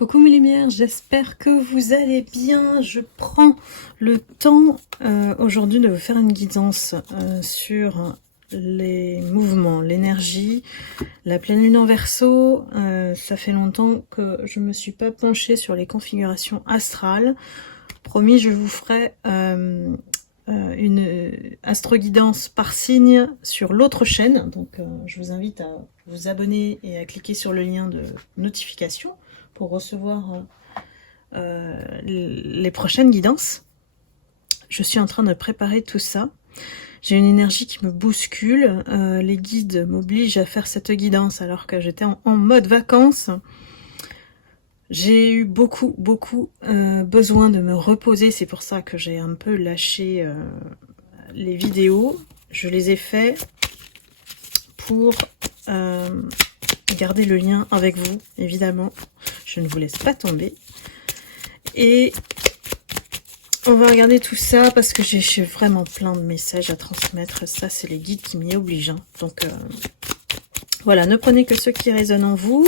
Coucou mes lumières, j'espère que vous allez bien. Je prends le temps aujourd'hui de vous faire une guidance sur les mouvements, l'énergie, la pleine lune en Verseau. Ça fait longtemps que je me suis pas penchée sur les configurations astrales. Promis, je vous ferai une astro-guidance par signe sur l'autre chaîne. Donc je vous invite à vous abonner et à cliquer sur le lien de notification pour recevoir les prochaines guidances. Je suis en train de préparer tout ça. J'ai une énergie qui me bouscule. Les guides m'obligent à faire cette guidance alors que j'étais en mode vacances. J'ai eu beaucoup besoin de me reposer. C'est pour ça que j'ai un peu lâché les vidéos. Je les ai fait pour garder le lien avec vous, évidemment. Je ne vous laisse pas tomber. Et on va regarder tout ça parce que j'ai vraiment plein de messages à transmettre. Ça, c'est les guides qui m'y obligent. Donc, voilà, ne prenez que ceux qui résonnent en vous.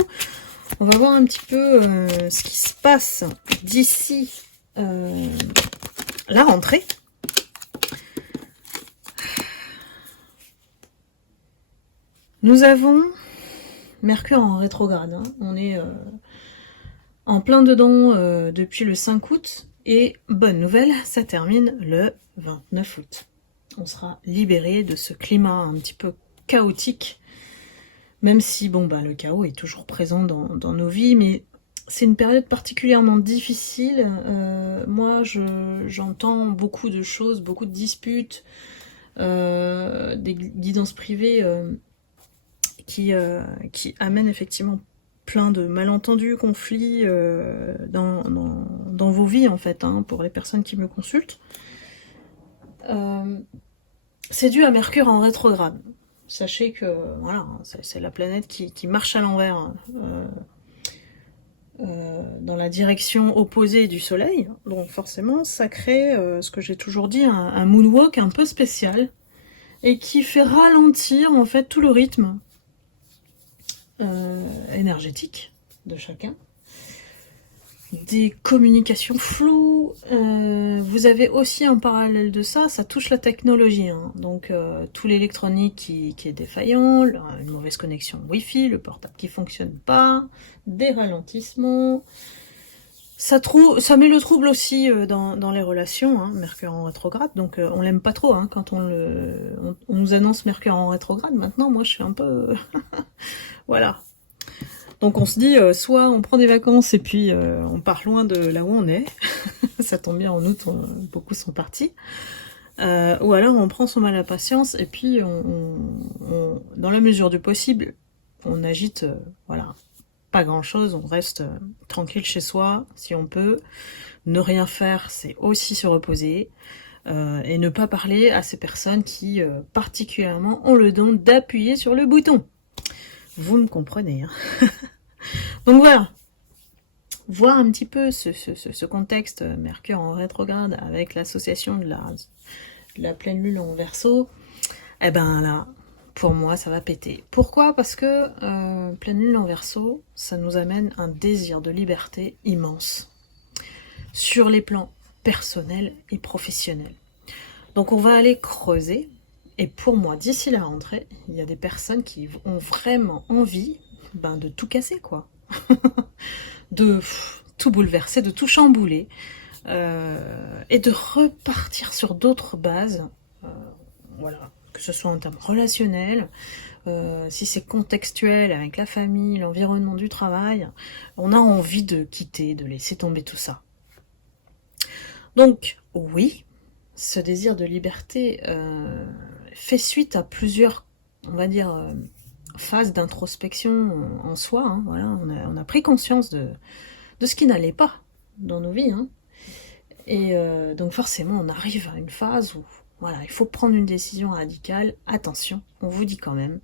On va voir un petit peu ce qui se passe d'ici la rentrée. Nous avons Mercure en rétrograde. Hein. On est en plein dedans depuis le 5 août. Et bonne nouvelle, ça termine le 29 août. On sera libéré de ce climat un petit peu chaotique. Même si bon bah le chaos est toujours présent dans nos vies, mais c'est une période particulièrement difficile. Moi j'entends beaucoup de choses, beaucoup de disputes, des guidances privées qui amènent effectivement plein de malentendus, conflits dans vos vies en fait, hein, pour les personnes qui me consultent. C'est dû à Mercure en rétrograde. Sachez que voilà, c'est la planète qui marche à l'envers dans la direction opposée du Soleil. Donc forcément, ça crée ce que j'ai toujours dit, un moonwalk un peu spécial et qui fait ralentir en fait tout le rythme énergétique de chacun. Des communications floues. Vous avez aussi en parallèle de ça, ça touche la technologie. Hein. Donc tout l'électronique qui est défaillant, une mauvaise connexion Wi-Fi, le portable qui fonctionne pas, des ralentissements. Ça met le trouble aussi dans les relations, hein, Mercure en rétrograde. Donc on l'aime pas trop hein, quand on nous annonce Mercure en rétrograde. Maintenant, moi je suis un peu... voilà. Donc on se dit, soit on prend des vacances et puis on part loin de là où on est. Ça tombe bien, en août, beaucoup sont partis. Ou alors on prend son mal à patience et puis dans la mesure du possible, on agite, voilà, pas grand-chose, on reste tranquille chez soi, si on peut. Ne rien faire, c'est aussi se reposer. Et ne pas parler à ces personnes qui, particulièrement, ont le don d'appuyer sur le bouton. Vous me comprenez, hein. Donc voilà, voir un petit peu ce contexte Mercure en rétrograde avec l'association de la pleine lune en Verseau, eh ben là, pour moi, ça va péter. Pourquoi? Parce que pleine lune en Verseau, ça nous amène un désir de liberté immense sur les plans personnels et professionnels. Donc on va aller creuser. Et pour moi, d'ici la rentrée, il y a des personnes qui ont vraiment envie de tout casser, quoi. De tout bouleverser, de tout chambouler. Et de repartir sur d'autres bases. Voilà. Que ce soit en termes relationnels, si c'est contextuel avec la famille, l'environnement du travail, on a envie de quitter, de laisser tomber tout ça. Donc, oui, ce désir de liberté fait suite à plusieurs, on va dire, phases d'introspection en soi. Hein, voilà, on a pris conscience de ce qui n'allait pas dans nos vies. Hein, et donc forcément, on arrive à une phase où voilà, il faut prendre une décision radicale. Attention, on vous dit quand même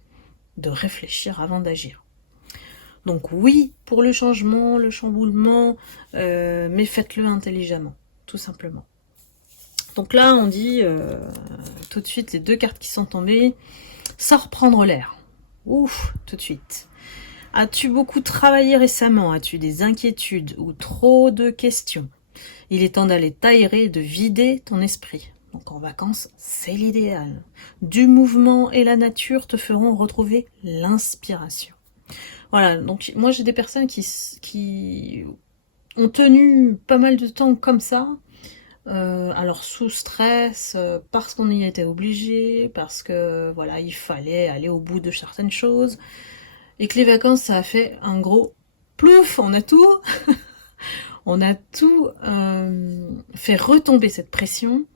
de réfléchir avant d'agir. Donc oui, pour le changement, le chamboulement, mais faites-le intelligemment, tout simplement. Donc là, on dit tout de suite, les deux cartes qui sont tombées, sans reprendre l'air. Ouf, tout de suite. As-tu beaucoup travaillé récemment? As-tu des inquiétudes ou trop de questions? Il est temps d'aller t'aérer et de vider ton esprit. Donc en vacances, c'est l'idéal. Du mouvement et la nature te feront retrouver l'inspiration. Voilà, donc moi j'ai des personnes qui ont tenu pas mal de temps comme ça, alors sous stress, parce qu'on y était obligé, parce que voilà, il fallait aller au bout de certaines choses, et que les vacances ça a fait un gros plouf, on a tout fait retomber cette pression,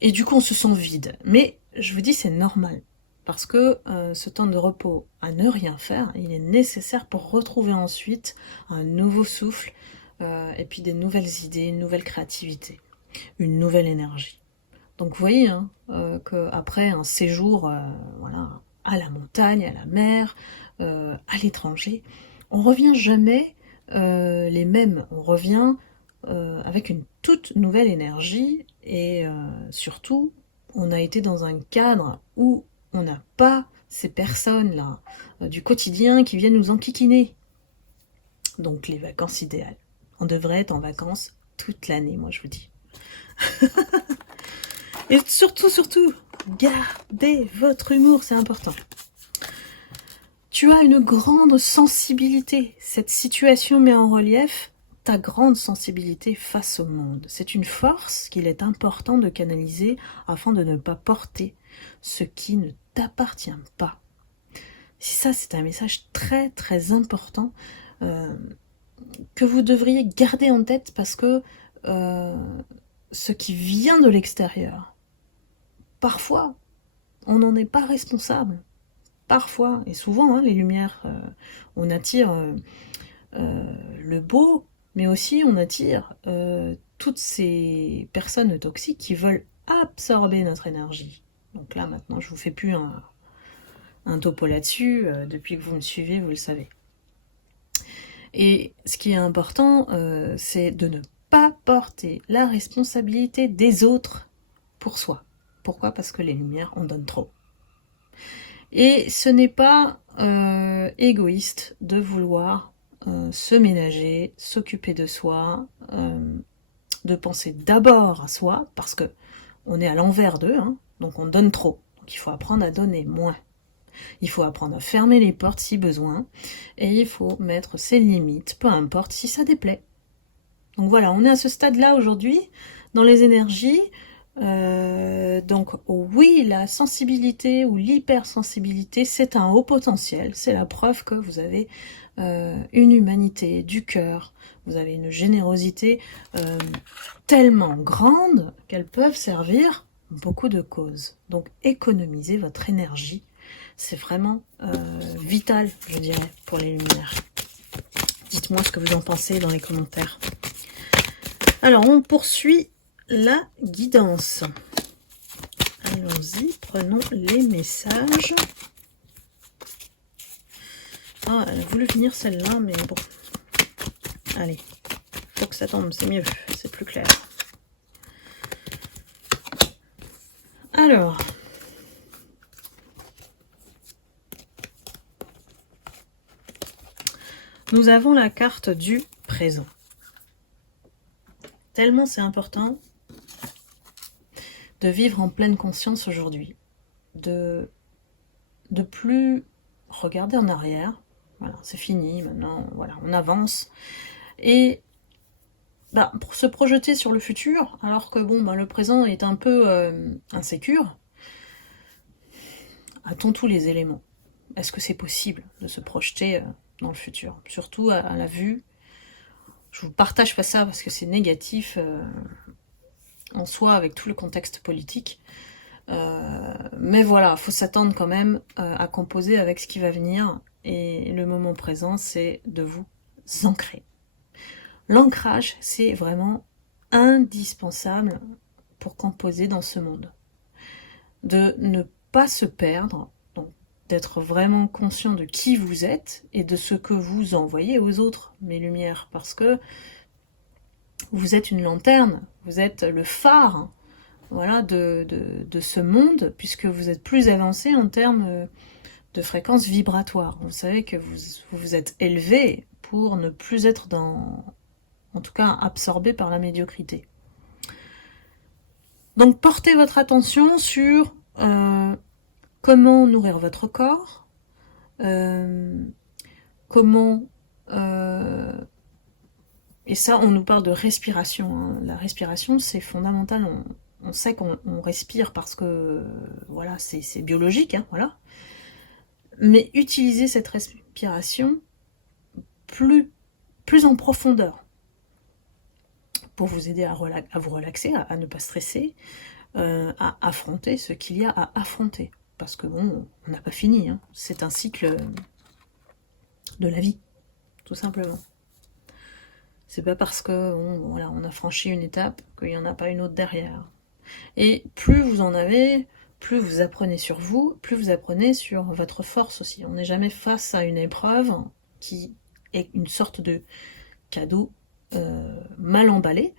et du coup on se sent vide. Mais je vous dis c'est normal, parce que ce temps de repos à ne rien faire, il est nécessaire pour retrouver ensuite un nouveau souffle, et puis des nouvelles idées, une nouvelle créativité, une nouvelle énergie. Donc vous voyez hein, qu'après un séjour voilà, à la montagne, à la mer, à l'étranger, on revient jamais les mêmes. On revient avec une toute nouvelle énergie et surtout, on a été dans un cadre où on n'a pas ces personnes-là du quotidien qui viennent nous enquiquiner. Donc les vacances idéales. On devrait être en vacances toute l'année, moi je vous dis. Et surtout, gardez votre humour, c'est important. Tu as une grande sensibilité. Cette situation met en relief ta grande sensibilité face au monde. C'est une force qu'il est important de canaliser afin de ne pas porter ce qui ne t'appartient pas. Ça, c'est un message très très important que vous devriez garder en tête parce que ce qui vient de l'extérieur, parfois, on n'en est pas responsable. Parfois, et souvent, hein, les lumières, on attire le beau, mais aussi on attire toutes ces personnes toxiques qui veulent absorber notre énergie. Donc là, maintenant, je vous fais plus un topo là-dessus. Depuis que vous me suivez, vous le savez. Et ce qui est important, c'est de ne pas porter la responsabilité des autres pour soi. Pourquoi? Parce que les lumières, on donne trop. Et ce n'est pas égoïste de vouloir se ménager, s'occuper de soi, de penser d'abord à soi, parce que on est à l'envers d'eux, hein, donc on donne trop. Donc il faut apprendre à donner moins. Il faut apprendre à fermer les portes si besoin, et il faut mettre ses limites, peu importe si ça déplaît. Donc voilà, on est à ce stade-là aujourd'hui, dans les énergies. Donc oui, la sensibilité ou l'hypersensibilité, c'est un haut potentiel. C'est la preuve que vous avez une humanité du cœur, vous avez une générosité tellement grande qu'elles peuvent servir beaucoup de causes. Donc économisez votre énergie. C'est vraiment vital, je dirais, pour les lumières. Dites-moi ce que vous en pensez dans les commentaires. Alors, on poursuit la guidance. Allons-y, prenons les messages. Ah, elle a voulu venir celle-là, mais bon. Allez, faut que ça tombe, c'est mieux, c'est plus clair. Alors... nous avons la carte du présent. Tellement c'est important de vivre en pleine conscience aujourd'hui, de plus regarder en arrière. Voilà, c'est fini, maintenant, voilà, on avance. Et bah, pour se projeter sur le futur, alors que bon, bah, le présent est un peu insécure, a-t-on tous les éléments? Est-ce que c'est possible de se projeter dans le futur? Surtout à la vue. Je vous partage pas ça parce que c'est négatif en soi avec tout le contexte politique. Mais voilà, il faut s'attendre quand même à composer avec ce qui va venir. Et le moment présent, c'est de vous ancrer. L'ancrage, c'est vraiment indispensable pour composer dans ce monde. De ne pas se perdre, donc d'être vraiment conscient de qui vous êtes et de ce que vous envoyez aux autres, mes lumières, parce que vous êtes une lanterne, vous êtes le phare, voilà, de ce monde, puisque vous êtes plus avancé en termes de fréquence vibratoire. Vous savez que vous vous êtes élevé pour ne plus être en tout cas absorbé par la médiocrité. Donc portez votre attention sur comment nourrir votre corps, comment... et ça, on nous parle de respiration. Hein. La respiration, c'est fondamental. On sait qu'on respire parce que voilà, c'est biologique, hein, voilà. Mais utilisez cette respiration plus en profondeur pour vous aider à vous relaxer, à ne pas stresser, à affronter ce qu'il y a à affronter. Parce que bon, on n'a pas fini, hein. C'est un cycle de la vie, tout simplement. C'est pas parce que voilà, on a franchi une étape qu'il n'y en a pas une autre derrière. Et plus vous en avez, plus vous apprenez sur vous, plus vous apprenez sur votre force aussi. On n'est jamais face à une épreuve qui est une sorte de cadeau mal emballé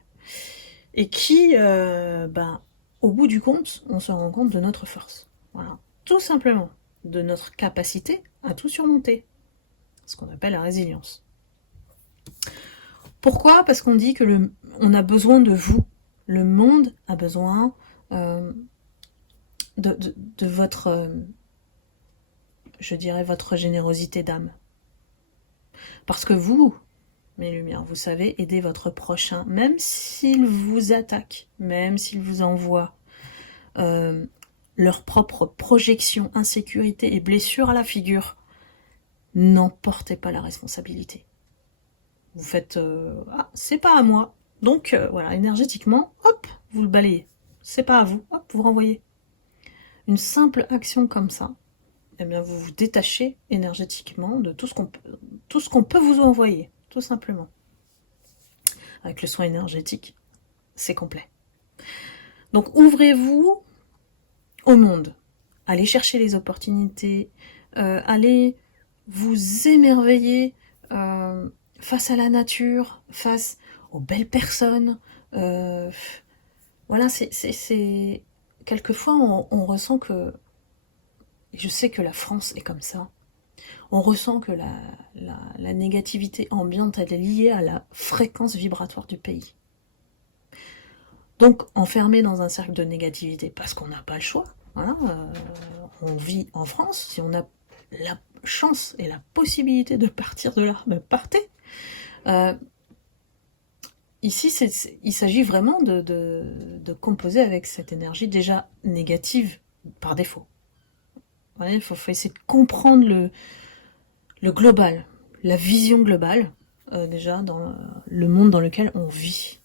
et qui, au bout du compte, on se rend compte de notre force. Voilà, tout simplement, de notre capacité à tout surmonter, ce qu'on appelle la résilience. Pourquoi? Parce qu'on dit que on a besoin de vous. Le monde a besoin de votre, je dirais, votre générosité d'âme. Parce que vous, mes lumières, vous savez aider votre prochain, même s'il vous attaque, même s'il vous envoie leur propre projection, insécurité et blessure à la figure. N'en portez pas la responsabilité. Vous faites ah, c'est pas à moi. Donc voilà, énergétiquement, hop, vous le balayez. C'est pas à vous, hop, vous renvoyez. Une simple action comme ça, eh bien vous vous détachez énergétiquement de tout ce qu'on peut vous envoyer, tout simplement. Avec le soin énergétique, c'est complet. Donc ouvrez-vous au monde. Allez chercher les opportunités, allez vous émerveiller face à la nature, face aux belles personnes. Voilà, c'est quelquefois on ressent que, et je sais que la France est comme ça, on ressent que la négativité ambiante, elle est liée à la fréquence vibratoire du pays. Donc, enfermé dans un cercle de négativité, parce qu'on n'a pas le choix, voilà, on vit en France, si on a la chance et la possibilité de partir de là, ben partez. Ici, il s'agit vraiment de composer avec cette énergie déjà négative par défaut. Il faut essayer de comprendre le global, la vision globale, déjà dans le monde dans lequel on vit.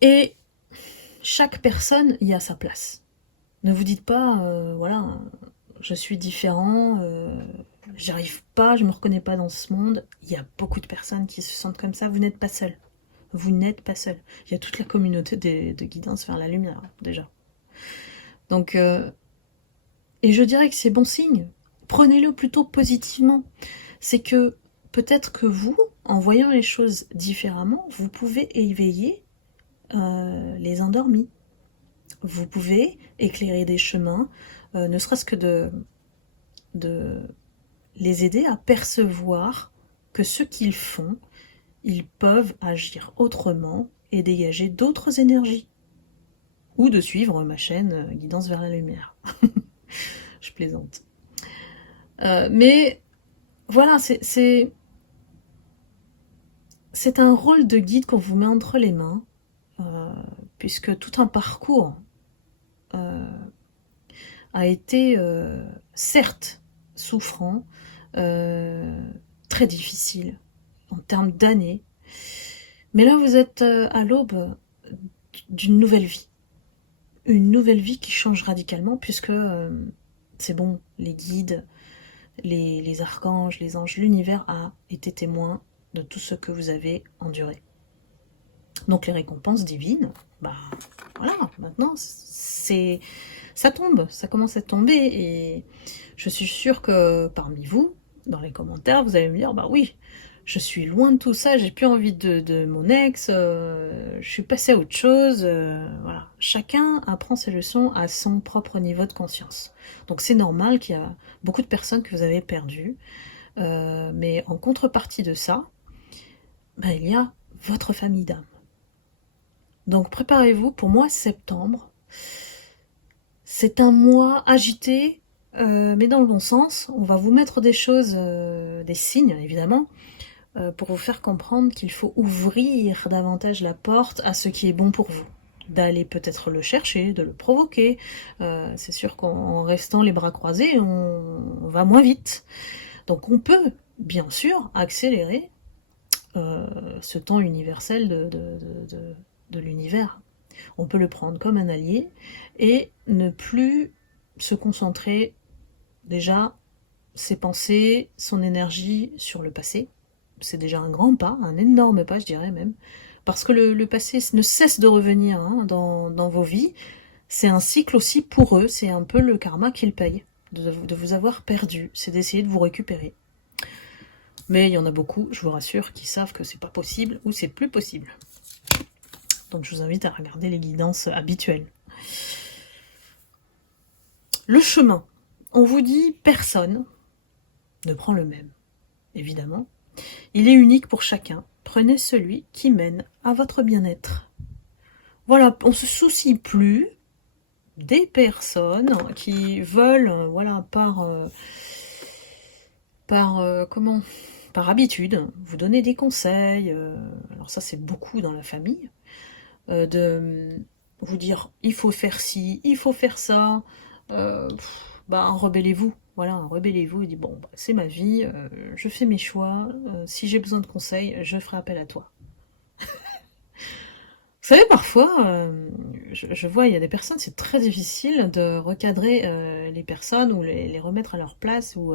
Et chaque personne y a sa place. Ne vous dites pas, voilà, je suis différent, j'y arrive pas, je me reconnais pas dans ce monde. Il y a beaucoup de personnes qui se sentent comme ça, vous n'êtes pas seul. Vous n'êtes pas seul. Il y a toute la communauté de guidance vers la lumière, déjà. Donc, et je dirais que c'est bon signe. Prenez-le plutôt positivement. C'est que peut-être que vous, en voyant les choses différemment, vous pouvez éveiller les endormis. Vous pouvez éclairer des chemins, ne serait-ce que de les aider à percevoir que ce qu'ils font, ils peuvent agir autrement et dégager d'autres énergies. Ou de suivre ma chaîne Guidance vers la lumière. Je plaisante. Mais voilà, c'est un rôle de guide qu'on vous met entre les mains, puisque tout un parcours a été certes souffrant, très difficile en termes d'années, mais là vous êtes à l'aube d'une nouvelle vie. Une nouvelle vie qui change radicalement, puisque c'est bon, les guides, les archanges, les anges, l'univers a été témoin de tout ce que vous avez enduré. Donc les récompenses divines, bah voilà, maintenant ça tombe, ça commence à tomber, et je suis sûre que parmi vous, dans les commentaires, vous allez me dire, bah oui, je suis loin de tout ça, j'ai plus envie de mon ex, je suis passée à autre chose, voilà. Chacun apprend ses leçons à son propre niveau de conscience. Donc c'est normal qu'il y a beaucoup de personnes que vous avez perdues, mais en contrepartie de ça, ben, il y a votre famille d'âme. Donc préparez-vous, pour moi septembre, c'est un mois agité, mais dans le bon sens. On va vous mettre des choses, des signes évidemment, pour vous faire comprendre qu'il faut ouvrir davantage la porte à ce qui est bon pour vous. D'aller peut-être le chercher, de le provoquer. C'est sûr qu'en restant les bras croisés, on va moins vite. Donc on peut, bien sûr, accélérer ce temps universel de l'univers. On peut le prendre comme un allié et ne plus se concentrer déjà ses pensées, son énergie sur le passé. C'est déjà un grand pas, un énorme pas, je dirais même, parce que le passé ne cesse de revenir dans vos vies. C'est un cycle aussi pour eux, c'est un peu le karma qu'ils payent de vous avoir perdu, c'est d'essayer de vous récupérer. Mais il y en a beaucoup, je vous rassure, qui savent que c'est pas possible ou c'est plus possible. Donc je vous invite à regarder les guidances habituelles. Le chemin, on vous dit personne ne prend le même, évidemment. Il est unique pour chacun. Prenez celui qui mène à votre bien-être. Voilà, on se soucie plus des personnes qui veulent, voilà, par habitude, vous donner des conseils. Alors ça, c'est beaucoup dans la famille, de vous dire il faut faire ci, il faut faire ça. Rebellez-vous. Voilà, rebellez-vous et dites bon, bah, c'est ma vie, je fais mes choix, si j'ai besoin de conseils, je ferai appel à toi. Vous savez, parfois, je vois, il y a des personnes, c'est très difficile de recadrer les personnes ou les remettre à leur place ou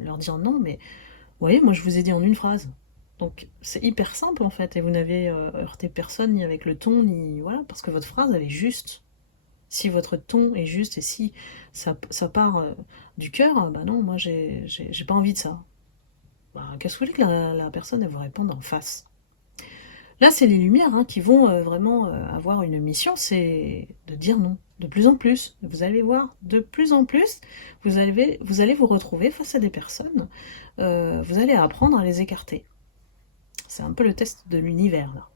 leur dire non, mais vous voyez, moi je vous ai dit en une phrase. Donc c'est hyper simple en fait, et vous n'avez heurté personne ni avec le ton, ni voilà, parce que votre phrase elle est juste. Si votre ton est juste et si ça part du cœur, bah non, moi j'ai pas envie de ça. Bah, qu'est-ce que vous voulez que la personne elle vous réponde en face? Là, c'est les lumières qui vont vraiment avoir une mission, c'est de dire non, de plus en plus. Vous allez voir, de plus en plus, vous allez vous retrouver face à des personnes, vous allez apprendre à les écarter. C'est un peu le test de l'univers, là.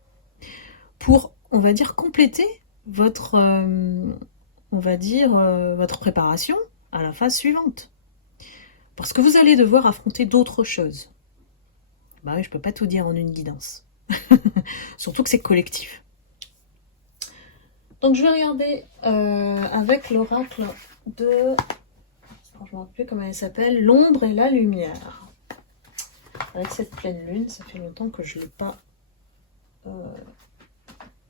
Pour, on va dire, compléter votre, votre préparation à la phase suivante. Parce que vous allez devoir affronter d'autres choses. Bah oui, je peux pas tout dire en une guidance. Surtout que c'est collectif. Donc je vais regarder avec l'oracle de... Je ne me rappelle plus comment elle s'appelle. L'ombre et la lumière. Avec cette pleine lune, ça fait longtemps que je ne l'ai pas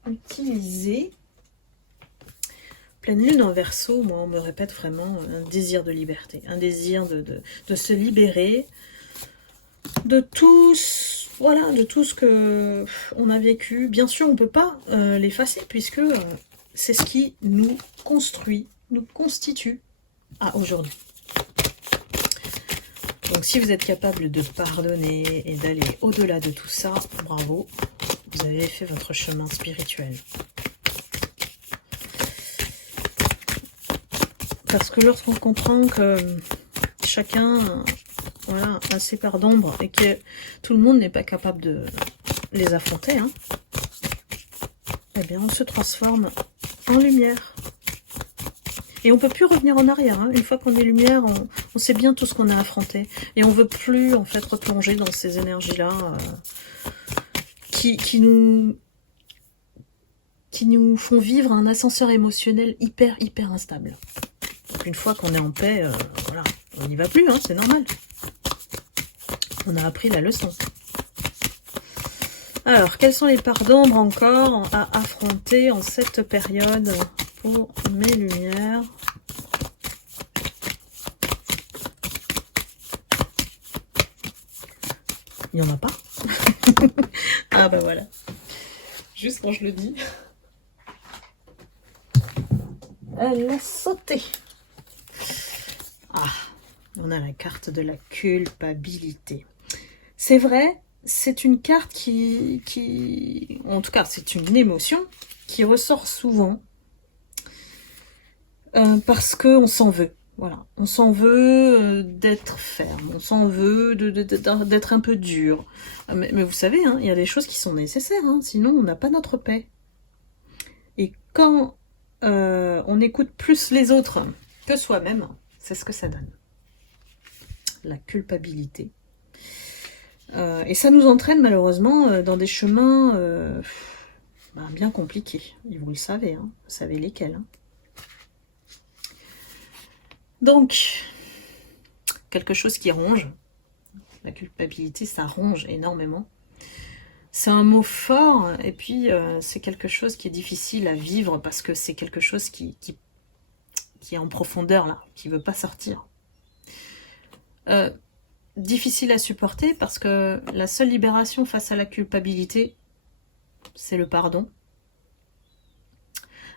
utilisée. Pleine lune en Verseau, moi on me répète vraiment un désir de liberté, un désir de se libérer de tout, voilà, de tout ce que on a vécu. Bien sûr, on peut pas l'effacer puisque c'est ce qui nous construit, nous constitue à aujourd'hui. Donc si vous êtes capable de pardonner et d'aller au-delà de tout ça, bravo, vous avez fait votre chemin spirituel. Parce que lorsqu'on comprend que chacun voilà, a ses parts d'ombre et que tout le monde n'est pas capable de les affronter, eh bien on se transforme en lumière. Et on peut plus revenir en arrière. Une fois qu'on est lumière, on sait bien tout ce qu'on a affronté. Et on veut plus en fait replonger dans ces énergies-là qui nous font vivre un ascenseur émotionnel hyper instable. Donc une fois qu'on est en paix, voilà, on n'y va plus, c'est normal. On a appris la leçon. Alors, quelles sont les parts d'ombre encore à affronter en cette période pour mes lumières? Il n'y en a pas. Ah bah voilà. Juste quand je le dis. Elle a sauté. Ah, on a la carte de la culpabilité. C'est vrai, c'est une carte en tout cas, c'est une émotion qui ressort souvent parce qu'on s'en veut. Voilà, on s'en veut d'être ferme, on s'en veut d'être un peu dur. Mais vous savez, hein, il y a des choses qui sont nécessaires, hein, sinon on n'a pas notre paix. Et quand on écoute plus les autres que soi-même, c'est ce que ça donne. La culpabilité. Et ça nous entraîne malheureusement dans des chemins bien compliqués. Et vous le savez, hein, vous savez lesquels. Hein. Donc, quelque chose qui ronge. La culpabilité, ça ronge énormément. C'est un mot fort, et puis c'est quelque chose qui est difficile à vivre parce que c'est quelque chose qui est en profondeur, là, qui ne veut pas sortir. Difficile à supporter parce que la seule libération face à la culpabilité, c'est le pardon.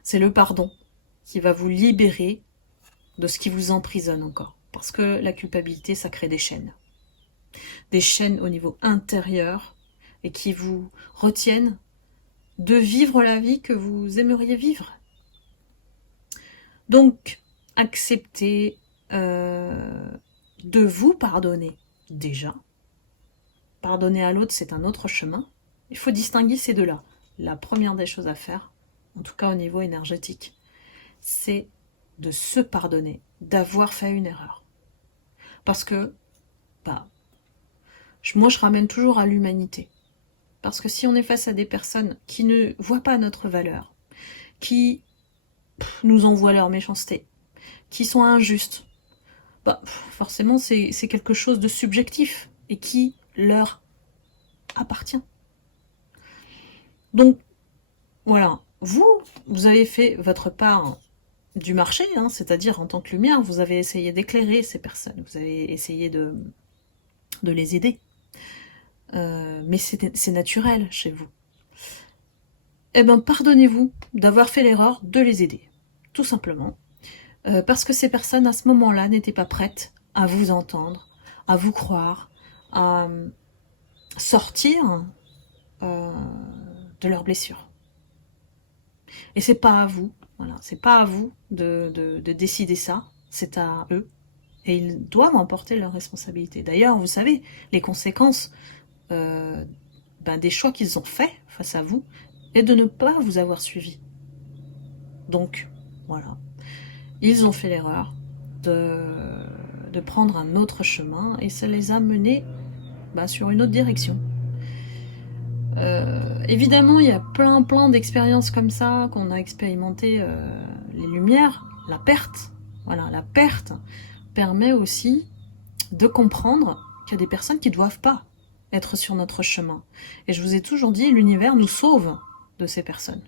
C'est le pardon qui va vous libérer de ce qui vous emprisonne encore. Parce que la culpabilité, ça crée des chaînes. Des chaînes au niveau intérieur et qui vous retiennent de vivre la vie que vous aimeriez vivre. Donc, acceptez de vous pardonner déjà. Pardonner à l'autre, c'est un autre chemin. Il faut distinguer ces deux-là. La première des choses à faire, en tout cas au niveau énergétique, c'est de se pardonner, d'avoir fait une erreur. Parce que, moi je ramène toujours à l'humanité. Parce que si on est face à des personnes qui ne voient pas notre valeur, qui nous envoient leur méchanceté, qui sont injustes, forcément c'est quelque chose de subjectif et qui leur appartient. Donc, voilà, vous avez fait votre part du marché, hein, c'est-à-dire en tant que lumière, vous avez essayé d'éclairer ces personnes, vous avez essayé de les aider. Mais c'est naturel chez vous. Eh bien, pardonnez-vous d'avoir fait l'erreur de les aider, tout simplement. Parce que ces personnes, à ce moment-là, n'étaient pas prêtes à vous entendre, à vous croire, à sortir de leurs blessures. Et c'est pas à vous, voilà, c'est pas à vous de décider ça, c'est à eux. Et ils doivent emporter leurs responsabilités. D'ailleurs, vous savez, les conséquences des choix qu'ils ont faits face à vous et de ne pas vous avoir suivi. Donc, voilà. Ils ont fait l'erreur de prendre un autre chemin et ça les a menés sur une autre direction. Évidemment, il y a plein d'expériences comme ça qu'on a expérimenté les lumières, la perte. Voilà, la perte permet aussi de comprendre qu'il y a des personnes qui ne doivent pas être sur notre chemin. Et je vous ai toujours dit, l'univers nous sauve de ces personnes.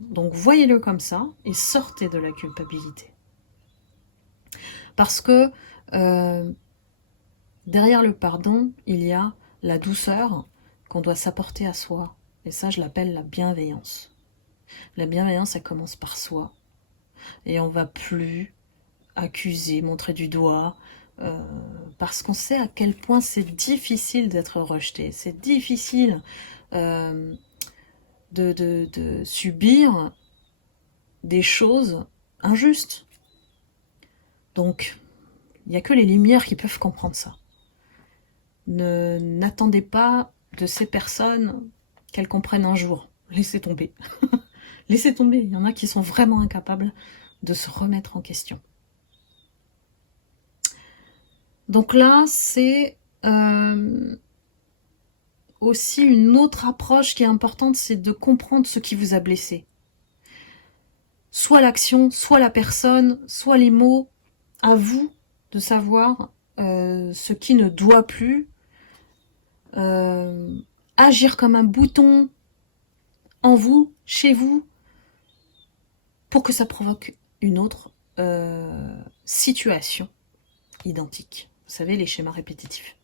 Donc voyez-le comme ça et sortez de la culpabilité. Parce que derrière le pardon, il y a la douceur qu'on doit s'apporter à soi. Et ça, je l'appelle la bienveillance. La bienveillance, elle commence par soi. Et on ne va plus accuser, montrer du doigt, parce qu'on sait à quel point c'est difficile d'être rejeté. C'est difficile de subir des choses injustes. Donc, il n'y a que les lumières qui peuvent comprendre ça. N'attendez pas de ces personnes qu'elles comprennent un jour. Laissez tomber. Laissez tomber. Il y en a qui sont vraiment incapables de se remettre en question. Donc là, c'est aussi une autre approche qui est importante, c'est de comprendre ce qui vous a blessé. Soit l'action, soit la personne, soit les mots. À vous de savoir ce qui ne doit plus. Agir comme un bouton en vous, chez vous, pour que ça provoque une autre situation identique. Vous savez, les schémas répétitifs.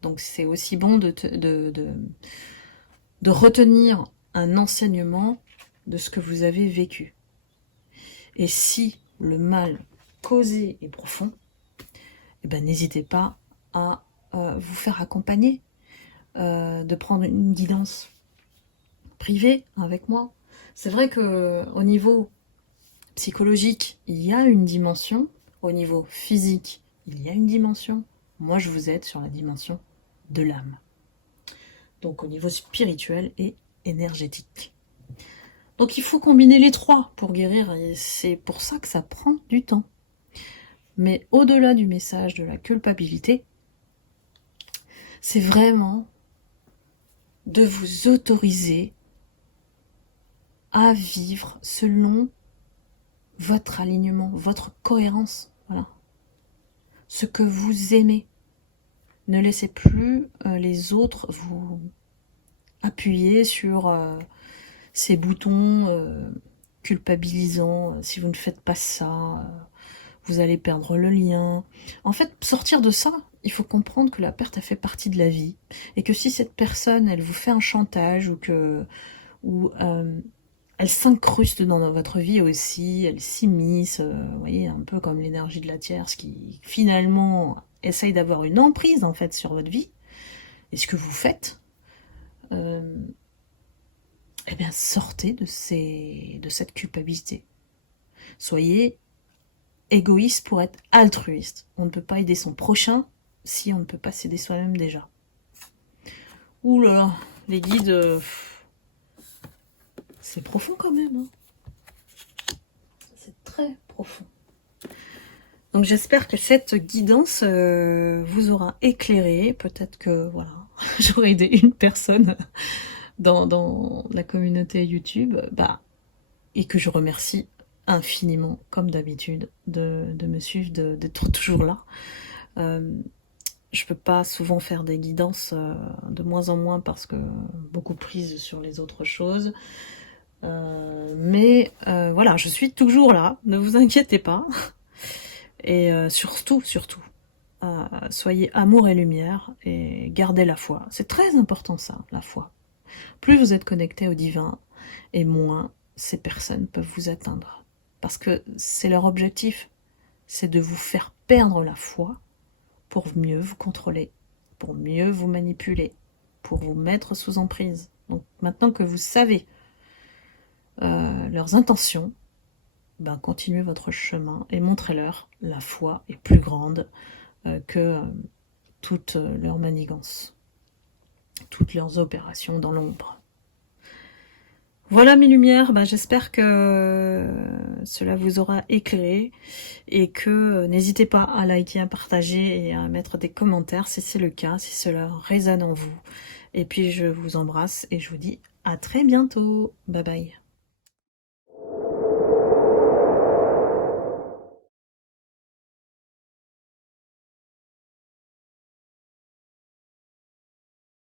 Donc c'est aussi bon de retenir un enseignement de ce que vous avez vécu. Et si le mal causé est profond, n'hésitez pas à vous faire accompagner. de prendre une guidance privée avec moi. C'est vrai que au niveau psychologique, il y a une dimension, au niveau physique, il y a une dimension. Moi, je vous aide sur la dimension de l'âme. Donc au niveau spirituel et énergétique. Donc il faut combiner les trois pour guérir, et c'est pour ça que ça prend du temps. Mais au-delà du message de la culpabilité, c'est vraiment de vous autoriser à vivre selon votre alignement, votre cohérence, voilà. Ce que vous aimez. Ne laissez plus les autres vous appuyer sur ces boutons culpabilisants. Si vous ne faites pas ça, vous allez perdre le lien. En fait, sortir de ça, il faut comprendre que la perte, elle fait partie de la vie. Et que si cette personne, elle vous fait un chantage ou elle s'incruste dans votre vie aussi, elle s'immisce, vous voyez, un peu comme l'énergie de la tierce qui finalement essaye d'avoir une emprise en fait sur votre vie et ce que vous faites, eh bien sortez de cette culpabilité. Soyez égoïste pour être altruiste. On ne peut pas aider son prochain si on ne peut pas s'aider soi-même déjà. Ouh là là, les guides, c'est profond quand même. Hein. C'est très profond. Donc j'espère que cette guidance vous aura éclairé. Peut-être que voilà, j'aurai aidé une personne dans la communauté YouTube, et que je remercie infiniment, comme d'habitude, de me suivre, d'être toujours là. Je peux pas souvent faire des guidances, de moins en moins parce que beaucoup prise sur les autres choses. Mais voilà, je suis toujours là, ne vous inquiétez pas. Et surtout, soyez amour et lumière et gardez la foi. C'est très important ça, la foi. Plus vous êtes connecté au divin, et moins ces personnes peuvent vous atteindre. Parce que c'est leur objectif, c'est de vous faire perdre la foi pour mieux vous contrôler, pour mieux vous manipuler, pour vous mettre sous emprise. Donc maintenant que vous savez leurs intentions, continuez votre chemin et montrez-leur la foi est plus grande que toutes leurs manigances, toutes leurs opérations dans l'ombre. Voilà mes lumières, j'espère que cela vous aura éclairé et que n'hésitez pas à liker, à partager et à mettre des commentaires si c'est le cas, si cela résonne en vous. Et puis je vous embrasse et je vous dis à très bientôt. Bye bye.